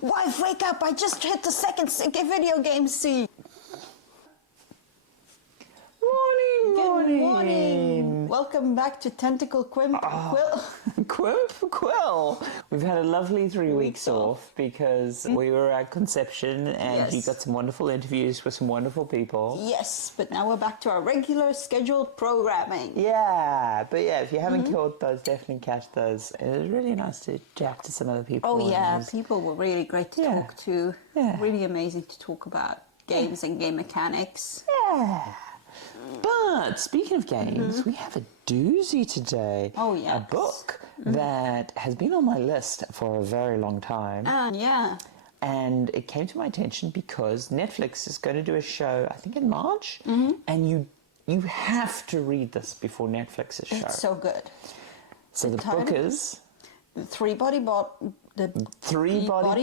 Why wake up? I just hit the second video game scene. Morning, Good morning. Welcome back to Tentacle Quill. Quill. We've had a lovely 3 weeks off because we were at conception and you got some wonderful interviews with some wonderful people. Yes, but now we're back to our regular scheduled programming. Yeah, but if you haven't caught those, definitely catch those. It was really nice to chat to some other people. Oh yeah, people were really great to talk to. Yeah. Really amazing to talk about games and game mechanics. Yeah. But speaking of games, we have a doozy today. Oh, yes. A book that has been on my list for a very long time. Yeah. And it came to my attention because Netflix is going to do a show, I think in March, and you have to read this before Netflix's show. It's so good. So the book is The Three-Body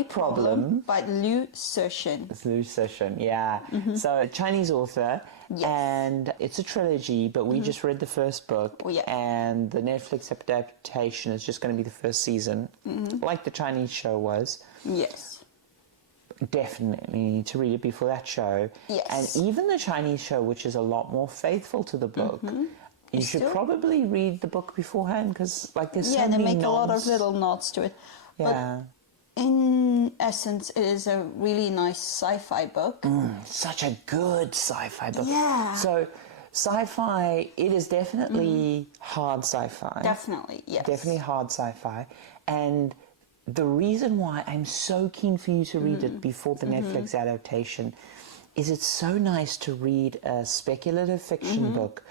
Problem by Liu Cixin. It's Liu Cixin, yeah. So a Chinese author, and it's a trilogy, but we just read the first book, and the Netflix adaptation is just going to be the first season, like the Chinese show was. Yes. Definitely need to read it before that show. Yes. And even the Chinese show, which is a lot more faithful to the book, you should probably read the book beforehand because, like, there's so many they make nods. a lot of little nods to it. Yeah. But in essence, it is a really nice sci-fi book. Such a good sci-fi book. Yeah. So, sci-fi, it is definitely hard sci-fi. Definitely, yes. Definitely hard sci-fi. And the reason why I'm so keen for you to read it before the Netflix adaptation is it's so nice to read a speculative fiction book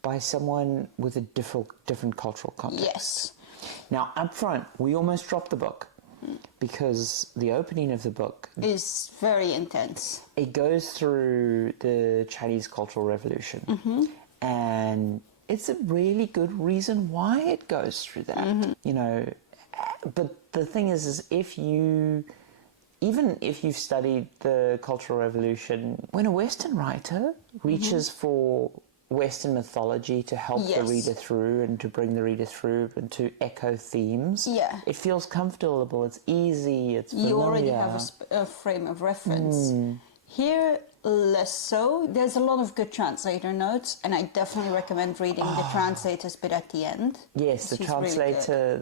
by someone with a different cultural context. Yes. Now, up front, we almost dropped the book because the opening of the book Is very intense. it goes through the Chinese Cultural Revolution, and it's a really good reason why it goes through that. You know, but the thing is even if you've studied the Cultural Revolution, when a Western writer reaches for Western mythology to help the reader through and to bring the reader through and to echo themes, it feels comfortable, it's easy, it's familiar. You already have a frame of reference. Here, less so. There's a lot of good translator notes, and I definitely recommend reading the translator's bit at the end. Yes, the translator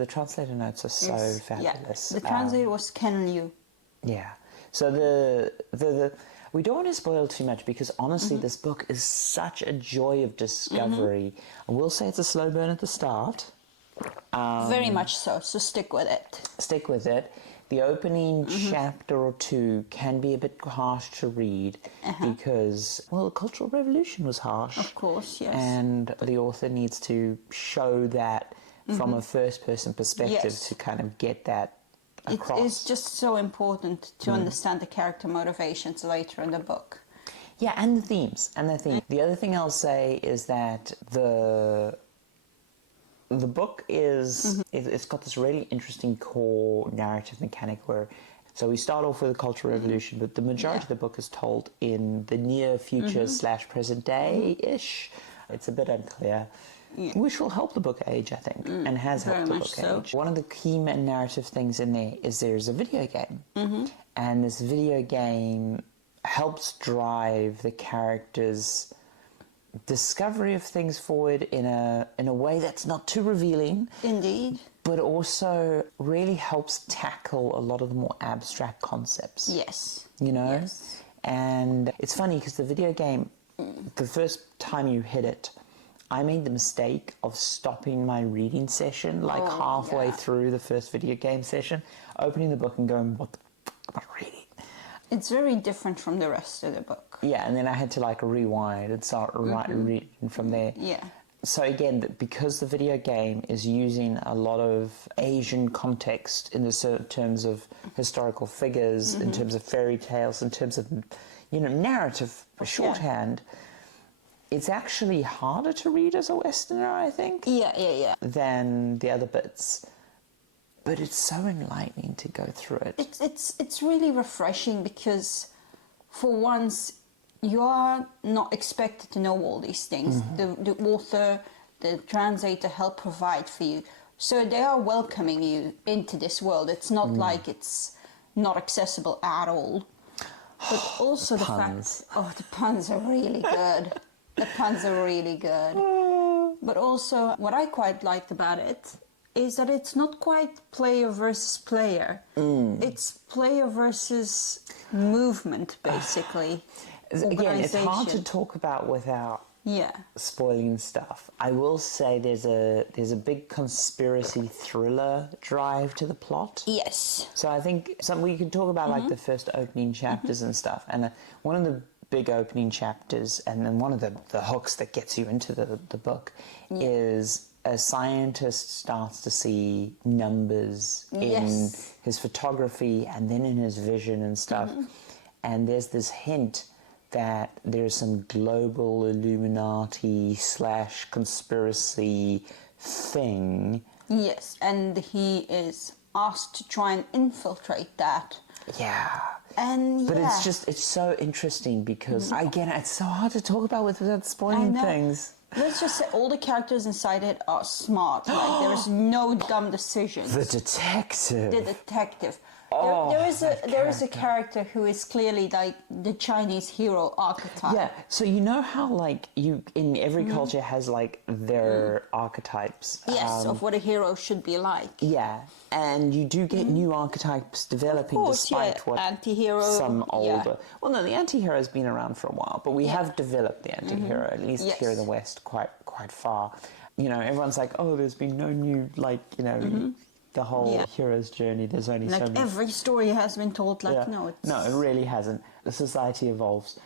notes are so fabulous. The translator was Ken Liu. Yeah. So we don't want to spoil too much because honestly this book is such a joy of discovery. I will say it's a slow burn at the start. Very much so, so stick with it. Stick with it. The opening chapter or two can be a bit harsh to read because, well, the Cultural Revolution was harsh. Of course, yes. And the author needs to show that from a first-person perspective to kind of get that across. It is just so important to understand the character motivations later in the book. Yeah, and the themes. The other thing I'll say is that the book is it's got this really interesting core narrative mechanic where so we start off with the Cultural Revolution, but the majority of the book is told in the near future / present day ish. It's a bit unclear. Which will help the book age, I think, and has helped the book age. One of the key narrative things in there is there's a video game. And this video game helps drive the characters' discovery of things forward in a way that's not too revealing. Indeed. But also really helps tackle a lot of the more abstract concepts. Yes. You know? Yes. And it's funny because the video game, the first time you hit it, I made the mistake of stopping my reading session like halfway through the first video game session, opening the book and going, what the fuck am I reading? It's very different from the rest of the book. Yeah, and then I had to like rewind and start reading from there. Yeah. So again, because the video game is using a lot of Asian context in the terms of historical figures, in terms of fairy tales, in terms of, you know, narrative shorthand, it's actually harder to read as a Westerner, I think. Yeah. Than the other bits. But it's so enlightening to go through it. It's really refreshing because for once you are not expected to know all these things. The author, the translator help provide for you. So they are welcoming you into this world. It's not like it's not accessible at all. But also the puns. fact, the puns are really good. The puns are really good. But also, what I quite liked about it is that it's not quite player versus player. It's player versus movement, basically. Again, it's hard to Organisation. talk about without Yeah. spoiling stuff. I will say there's a big conspiracy thriller drive to the plot. Yes. So I think we can talk about like the first opening chapters and stuff. And one of the big opening chapters, and then one of the hooks that gets you into the book, is a scientist starts to see numbers in his photography and then in his vision and stuff. And there's this hint that there's some global Illuminati / conspiracy thing. Yes, and he is asked to try and infiltrate that. Yeah. And But it's so interesting because, again, it's so hard to talk about without spoiling things. Let's just say all the characters inside it are smart. Like, there's no dumb decisions. The detective. The detective. Oh, there is a character who is clearly like the Chinese hero archetype. Yeah, so you know how like you in every culture has like their archetypes. Yes, of what a hero should be like. Yeah, and you do get new archetypes developing despite what anti-hero. some older. Well, no, the anti-hero has been around for a while, but we have developed the anti-hero at least here in the West quite far. You know, everyone's like, oh, there's been no new the whole hero's journey. There's only like so many. every story has been told. Like no, it's No, it really hasn't. The society evolves.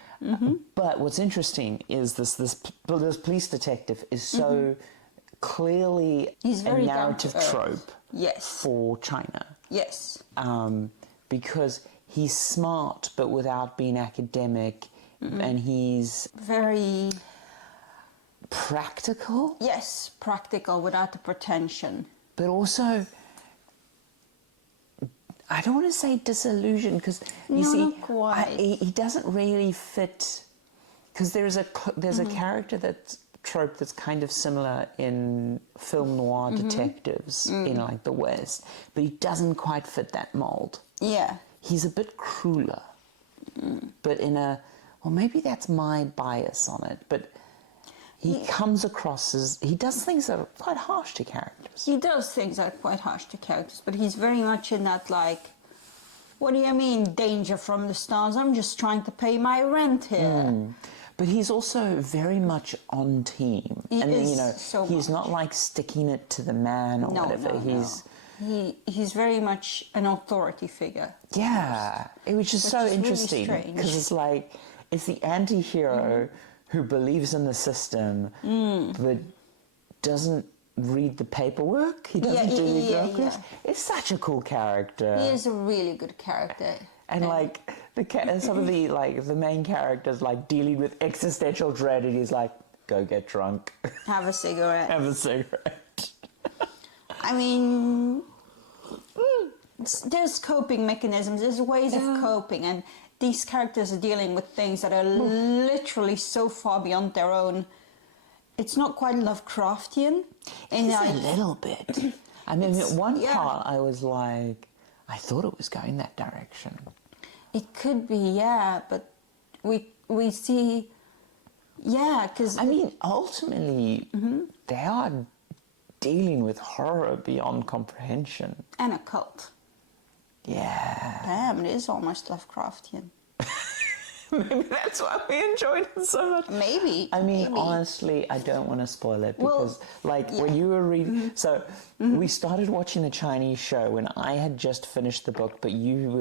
But what's interesting is this police detective is so clearly He's a very narrative down to earth. trope Yes. for China. Yes. Because he's smart but without being academic, and he's Very practical, practical without the pretension. but also, I don't want to say disillusioned, because you see, not quite. he doesn't really fit. Because there's a character trope that's kind of similar in film noir detectives in like the West, but he doesn't quite fit that mold. Yeah. He's a bit crueler, but maybe that's my bias on it, but he comes across as, he does things that are quite harsh to characters. He does things that are quite harsh to characters, but he's very much in that, like, what do you mean, danger from the stars? I'm just trying to pay my rent here. But he's also very much on team. He and is you know, so he's much. not like sticking it to the man or whatever. He's very much an authority figure. Yeah, which is so is really interesting, strange. because it's like, it's the anti-hero who believes in the system but doesn't read the paperwork. He doesn't do the bureaucracy. It's such a cool character. He is a really good character. And like some of the the main characters like dealing with existential dread, and he's like, go get drunk, Have a cigarette. have a cigarette. I mean, there's coping mechanisms, there's ways of coping, and these characters are dealing with things that are literally so far beyond their own. It's not quite Lovecraftian. It's a little bit. I mean, at one part I was like, I thought it was going that direction. It could be, but we see, because I mean, ultimately, they are dealing with horror beyond comprehension. and a cult. Yeah. Damn, it is almost Lovecraftian. Maybe that's why we enjoyed it so much. Maybe. I mean, maybe. honestly, I don't want to spoil it because, Well, when you were reading... So, we started watching a Chinese show when I had just finished the book, but you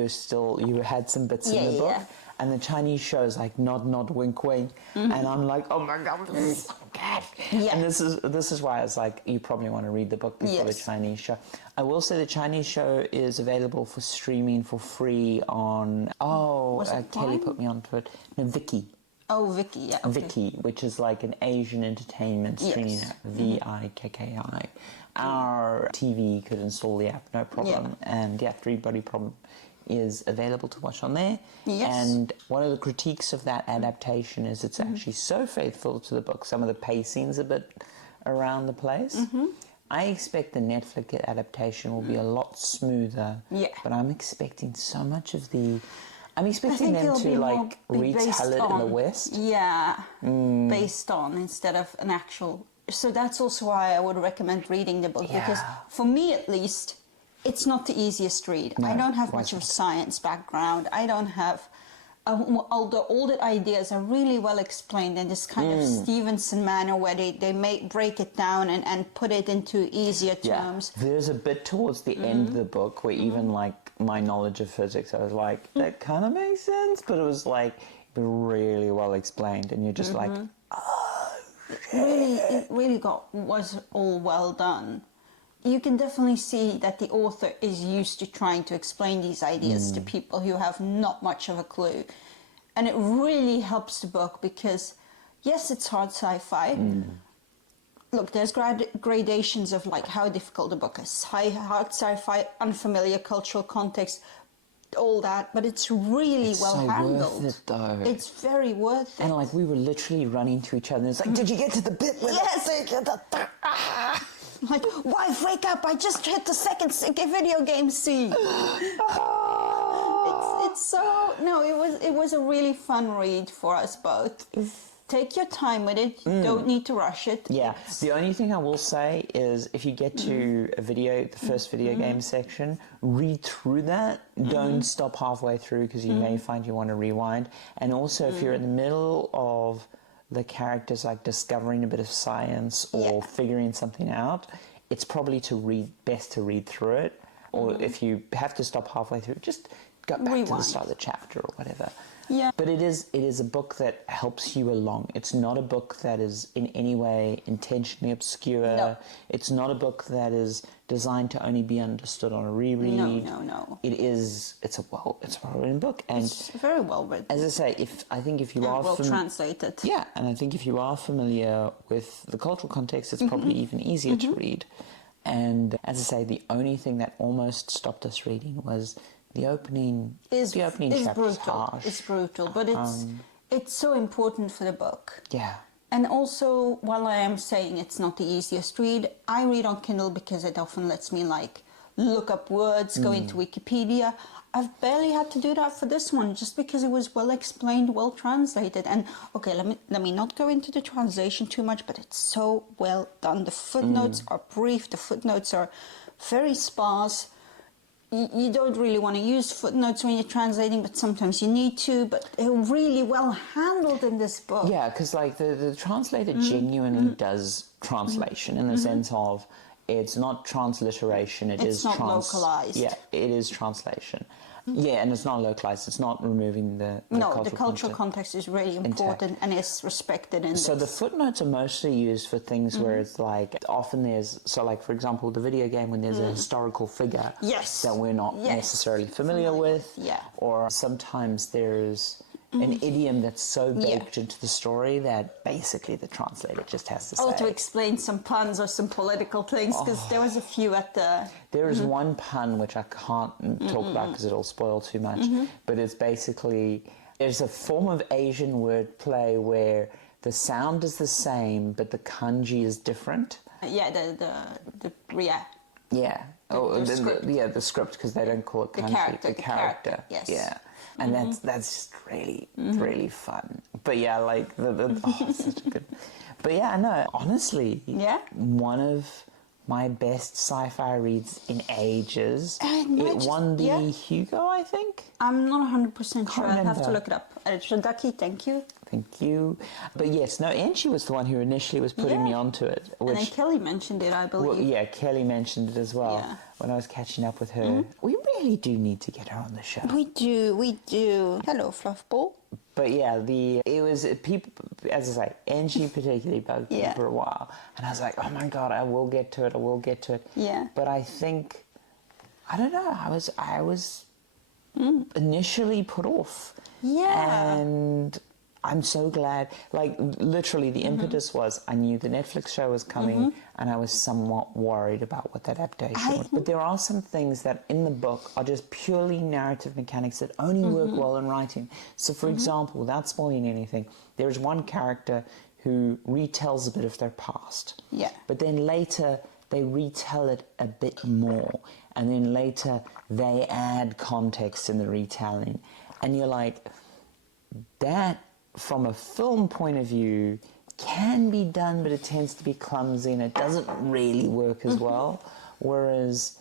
had some bits in the book. Yeah. And the Chinese show is like nod, nod, wink, wink. And I'm like, oh my God, this is so good. Yeah. And this is why I was like, you probably want to read the book before the Chinese show. I will say the Chinese show is available for streaming for free on... Kelly put me onto it. No, Viki. Oh, Vicky, yeah. Okay. Viki, which is like an Asian entertainment streaming app, VIKKI. Our TV could install the app, no problem. Yeah. And Everybody Problem is available to watch on there. Yes. And one of the critiques of that adaptation is it's actually so faithful to the book. Some of the pacing's a bit around the place. I expect the Netflix adaptation will be a lot smoother. Yeah. But I'm expecting so much of the... I'm expecting think them it'll to be more like be based retell it in the on- West. Yeah, based on instead of an actual. So that's also why I would recommend reading the book, because Yeah. for me at least, it's not the easiest read. No, I don't have it much of a wasn't. science background. I don't have. Although all the ideas are really well explained in this kind of Stevenson manner where they break it down and put it into easier terms. There's a bit towards the end of the book where even like my knowledge of physics, I was like, that kind of makes sense, but it was like really well explained, and you're just like, It really was all well done. You can definitely see that the author is used to trying to explain these ideas to people who have not much of a clue. And it really helps the book because, yes, it's hard sci-fi. Look, there's gradations of like how difficult the book is. Hard sci-fi, unfamiliar cultural context, all that, but it's really it's well so handled. worth it though. It's very worth it. And like we were literally running to each other, and it's like, did you get to the bit where Yes! ah! Like, wife, wake up! I just hit the second video game scene. It's so no. It was a really fun read for us both. Take your time with it. You don't need to rush it. Yeah. The only thing I will say is if you get to the first video game section, read through that. Don't stop halfway through because you may find you want to rewind. And also if you're in the middle of the characters like discovering a bit of science or figuring something out, it's probably best to read through it. Or if you have to stop halfway through, just go back to the start of the chapter or whatever. Yeah. But it is a book that helps you along. It's not a book that is in any way intentionally obscure. No. It's not a book that is designed to only be understood on a reread. No. It's a well-written book, and It's very well written. as I say, I think if you are well translated. yeah, and I think if you are familiar with the cultural context, it's probably even easier to read. And as I say, the only thing that almost stopped us reading was the opening. The opening chapter is harsh. It's brutal, but it's so important for the book. Yeah. And also, while I am saying it's not the easiest read, I read on Kindle because it often lets me like look up words, go into Wikipedia. I've barely had to do that for this one, just because it was well explained, well translated. And okay, let me not go into the translation too much, but it's so well done. The footnotes are brief. The footnotes are very sparse. You don't really want to use footnotes when you're translating, but sometimes you need to. But they're really well handled in this book. Yeah, because like the translator genuinely does translation in the sense of it's not transliteration. It's not localized. Yeah, it is translation. Yeah, and it's not localized. It's not removing the cultural context is really important and is respected in So this. the footnotes are mostly used for things where it's like often like for example the video game when there's a historical figure that we're not necessarily familiar with, or sometimes there's an idiom that's so baked into the story that basically the translator just has to say. to explain some puns or some political things, because there was a few at the... There is one pun which I can't talk about because it'll spoil too much, but it's basically, there's a form of Asian wordplay where the sound is the same, but the kanji is different. Yeah, Yeah. The script. The script, because they don't call it kanji. The character, yes. Yeah. And that's just really, really fun. But yeah, like, it's such a good... But yeah, no, honestly, one of my best sci-fi reads in ages. It won the Hugo, I think. I'm not 100% sure. I'll have to remember. look it up. Shadaki, thank you. Thank you. But yes, no, Angie was the one who initially was putting me onto it. And then Kelly mentioned it, I believe. Well, yeah, Kelly mentioned it as well when I was catching up with her. We really do need to get her on the show. We do. Hello, Fluffball. But yeah, it was people, as I say, Angie particularly bugged me for a while. And I was like, oh my God, I will get to it. Yeah. But I think, I don't know, I was initially put off. Yeah. And I'm so glad, like literally the impetus was I knew the Netflix show was coming and I was somewhat worried about what that adaptation was. But there are some things that in the book are just purely narrative mechanics that only work well in writing. So for example, without spoiling anything, there's one character who retells a bit of their past. Yeah. But then later they retell it a bit more, and then later they add context in the retelling, and you're like, that from a film point of view can be done, but it tends to be clumsy and it doesn't really work as well. Whereas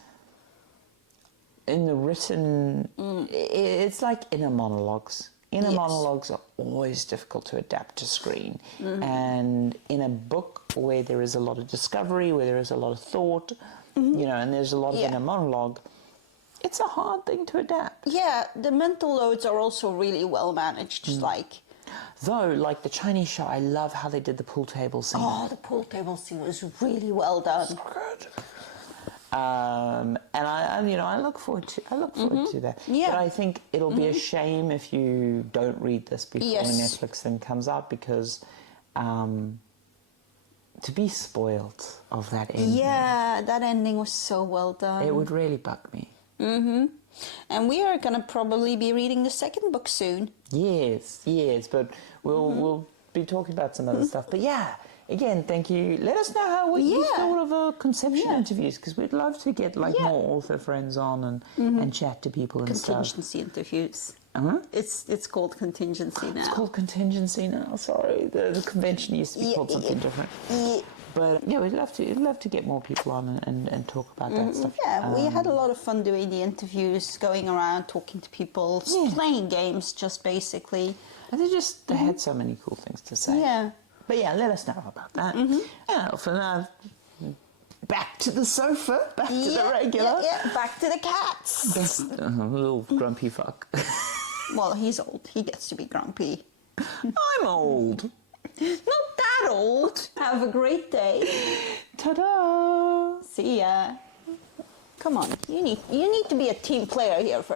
in the written, it's like inner monologues. Inner monologues are always difficult to adapt to screen. And in a book where there is a lot of discovery, where there is a lot of thought, you know, and there's a lot of inner monologue, it's a hard thing to adapt. Yeah, the mental loads are also really well managed, like... Though, like the Chinese show, I love how they did the pool table scene. Oh, the pool table scene was really well done. Good. And I look forward to that. Yeah. But I think it'll be a shame if you don't read this before the Netflix thing comes out, because to be spoiled of that ending. Yeah, that ending was so well done. It would really bug me. And we are going to probably be reading the second book soon. Yes, but we'll be talking about some other stuff. But yeah, again, thank you. Let us know what you thought of our conception interviews, because we'd love to get like more author friends on and chat to people and stuff. Contingency interviews. Uh-huh. It's called contingency now. It's called contingency now. Sorry, the convention used to be called something different. But yeah, we'd love to get more people on and talk about that stuff. Yeah, we had a lot of fun doing the interviews, going around, talking to people, playing games, just basically. And they had so many cool things to say. Yeah. But yeah, let us know about that. Yeah, for now, back to the sofa, back to the regular. Yeah, back to the cats. Little grumpy fuck. Well, he's old. He gets to be grumpy. I'm old. Not that old. Have a great day. Ta-da! See ya. Come on, you need to be a team player here